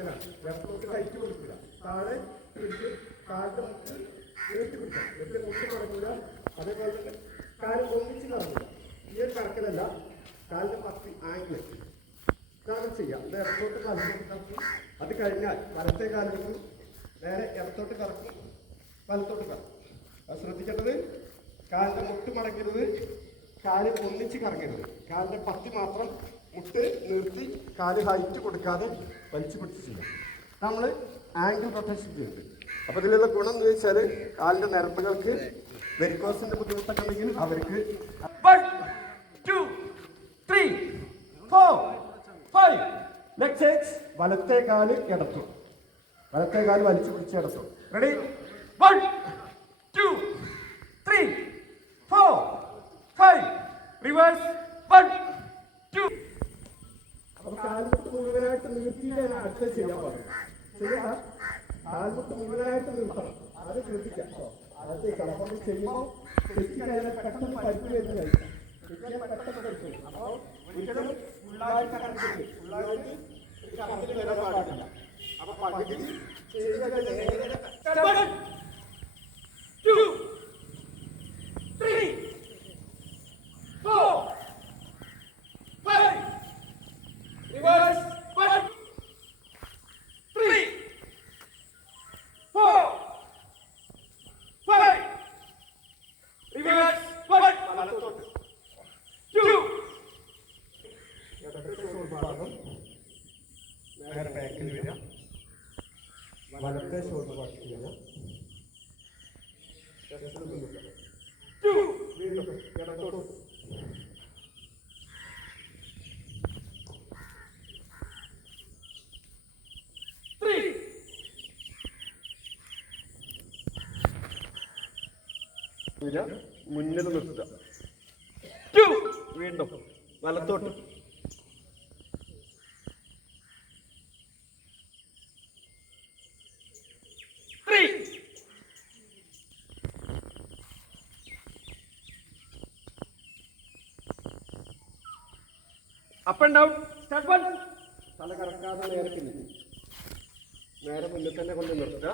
കറക്കലാണ്. ഇടത്തോട്ട് ഹൈറ്റ് കൊടുക്കില്ല. താഴെ പിടിച്ച് കാലിന്റെ മുട്ട് ഉയർത്തി പിടിക്കാം. എപ്പോഴും മുട്ട് കറങ്ങില്ല. അതേപോലെ തന്നെ കാല് ഒന്നിച്ച് കറങ്ങില്ല. ഈ ഒരു കറക്കലല്ല, കാലിന്റെ 10 ആംഗിൾ ഇതാണ് ചെയ്യാം. ഇത് ഇടത്തോട്ട് വലത്തോട്ട് കറക്കും. അത് കഴിഞ്ഞാൽ വലത്തെ കാലെടുക്കും, നേരെ ഇടത്തോട്ട് കറക്കും, വലത്തോട്ട് കറക്കും. അത് ശ്രദ്ധിക്കേണ്ടത്, കാലിന്റെ മുട്ട് മടങ്ങരുത്, കാല് ഒന്നിച്ച് കറങ്ങരുത്. കാലിന്റെ 10 മാത്രം മുട്ട് നിർത്തി കാല് ഹൈറ്റ് കൊടുക്കാതെ വലിച്ചു പിടിച്ച് ചെയ്യാം. നമ്മൾ ആംഗിൾ റൊട്ടേഷൻ ചെയ്യുന്നത്. അപ്പോൾ ഇതിലുള്ള ഗുണം എന്ന് വെച്ചാൽ കാലിന്റെ നരമ്പുകൾക്ക് വെരിക്കോസിന്റെ ബുദ്ധിമുട്ടൊക്കെ ഉണ്ടെങ്കിൽ അവർക്ക് 1 2 3 4 5 ലെഗ്സ്. വലത്തെ കാല് ഇടത്തും, വലത്തെ കാല് വലിച്ചു പിടിച്ച് ഇടത്തും. റെഡി? 1 2 3 4 5 റിവേഴ്സ്. 1 2. അപ്പൊ കാൽമുട്ട് മുഴുവനായിട്ട് നിർത്തിയിട്ടാണ് അടുത്ത ചെയ്യാൻ പാടില്ല. ചെയ്യാം, കാൽമുട്ട് മുഴുവനായിട്ട് നിർത്തണം. അത് ശ്രദ്ധിക്കാം. അടുത്തേക്ക് അപ്പം ചെയ്യുമ്പോൾ തെറ്റിക്കഴിഞ്ഞാൽ പെട്ടെന്ന് പരിപ്പ് വരുന്ന കഴിക്കാം. തെറ്റിയാൽ പെട്ടെന്ന് കഴിക്കും. അപ്പോൾ ഒരിക്കലും ഫുള്ളായിട്ട് കറക്കരുത്. ഫുള്ളായിട്ട് കറക്കിൽ വരാൻ പാടില്ല. അപ്പൊ പകുതി ചെയ്ത് കഴിഞ്ഞാൽ 1 2 3 4 5 reverse. 1 3 4 5 reverse. 1 വലത്തോട്ട് 2 ഭാഗം നേരെ ബാക്കിൽ വരിക, വലത്തെ ഷോൾഡർ ഭാഗത്ത് വരിക, 2 വീണ്ടും ഇടത്തോട്ട് 3 മുന്നിൽ നിർത്തുക, 2 വീണ്ടും വലത്തോട്ട് 3 അപ്പ് ആൻഡ് ഡൗൺ. സ്റ്റാർട്ട് 1. തല കറക്കാതെ നേരെ പിന്നിൽ, നേരെ മുന്നിൽ തന്നെ കൊണ്ട് നിർത്തുക.